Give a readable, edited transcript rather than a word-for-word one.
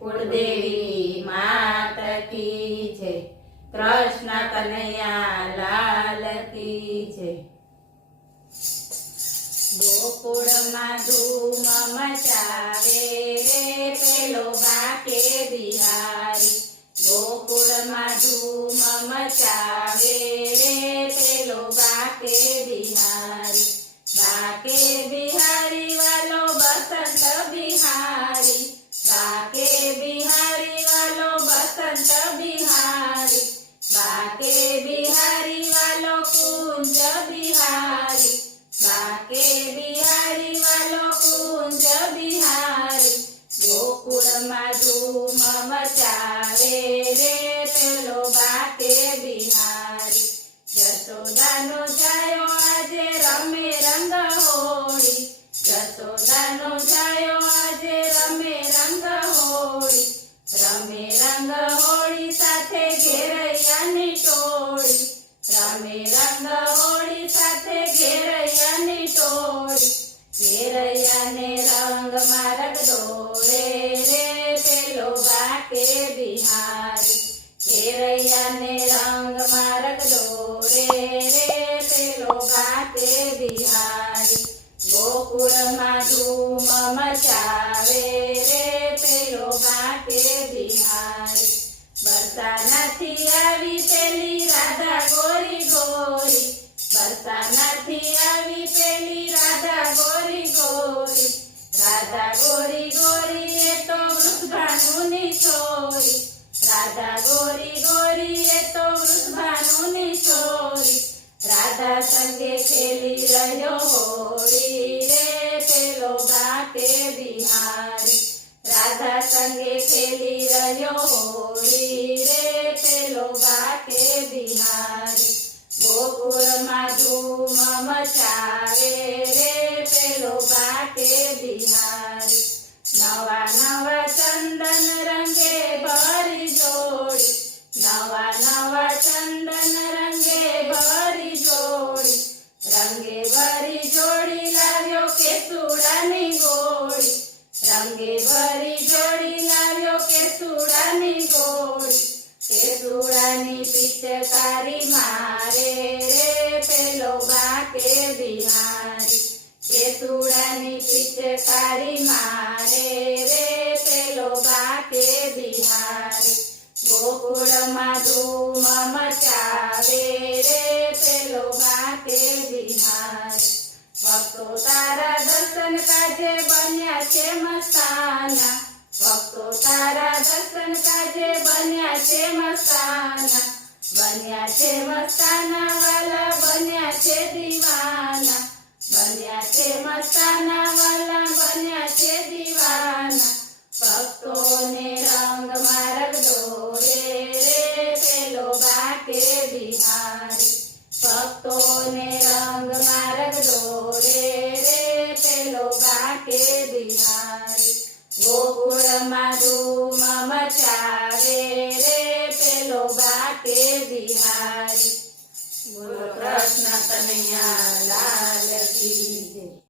कुलदेवी मात की जय। कृष्ण कन्हैया लाल की जय। गोकुळ में धूम मचावे रे पेलो बाके बिहारी। गोकुळ में धूम मचावे रे पेलो बाके बिहारी। बाके बिहारी वालो बसंत बिहारी। बाके बिहारी वालो बसंत बिहारी। बाके बिहारी वालो कुंज बिहारी। बाके बिहारी वालो कुंज बिहारी। गोकुळ में धूम मचावे रे पेलो बाके बिहारी। जसोदानो जायो आजे रमे रंग होली। जसोदानो जायो आजे रमे रंग होली। रमे रंग होली साथे घेरैयानी टोळी। रमे रंग होली साथे घेरैयानी टोळी। घेरैयाने रंग मारग डोळे रे पेलो बाके बिहारी। घेरैयाने रंग मारग डोळे रे पेलो बाके बिहारी। गोकुळ में धूम मचावे रे पेलो बाके बिहारी। बरसानाथी आवी पेली राधा गोरी गोरी। बरसानाथी आवी पेली राधा गोरी गोरी। राधा गोरी गोरी ये तो वृषभानुनी छोरी। राधा गोरी गोरी ये तो वृषभानुनी छोरी। राधा संगे खेली रह्यो होली रे पेलो बाके बिहारी। राधा संगे खेली रह्यो होली रे पेलो बाके बिहारी। गोकुळ में धूम मचावे रे पेलो बाके बिहारी। नवा नवा चंदन रंगे भरी जोड़ी। नवा नवा चंदन रंगे भरी जोड़ी। रंगे भरी जोड़ी लाव्यो केसुडानी गोड़ी। रंगे भरी जोड़ी लाव्यो केसुडानी गोड़ी। केसुडानी पिचकारी मारे रे पेलो बाके बिहारी। केसुडानी पिचकारी मारे रे पेलो बाके बिहारी। गोकुळ में धूम मचावे रे पेलो बाके बिहारी। भक्तो तारा दर्शन काजे बन्या छे मस्ताना। भक्तो तारा दर्शन काजे बन्या छे मस्ताना। बन्या छे मस्ताना वाला बन्या छे दीवाना। बन्या छे मस्ताना वाला बन्या छे दीवाना। भक्तों ने रंग मारग डोळे रे पेलो बाके बिहारी। भक्तों ने रंग मारग डोळे रे पेलो बाके बिहारी। गोकुळ में धूम मचावे रे पेलो बाके बिहारी। बोलो कृष्ण कन्हैया लाल की।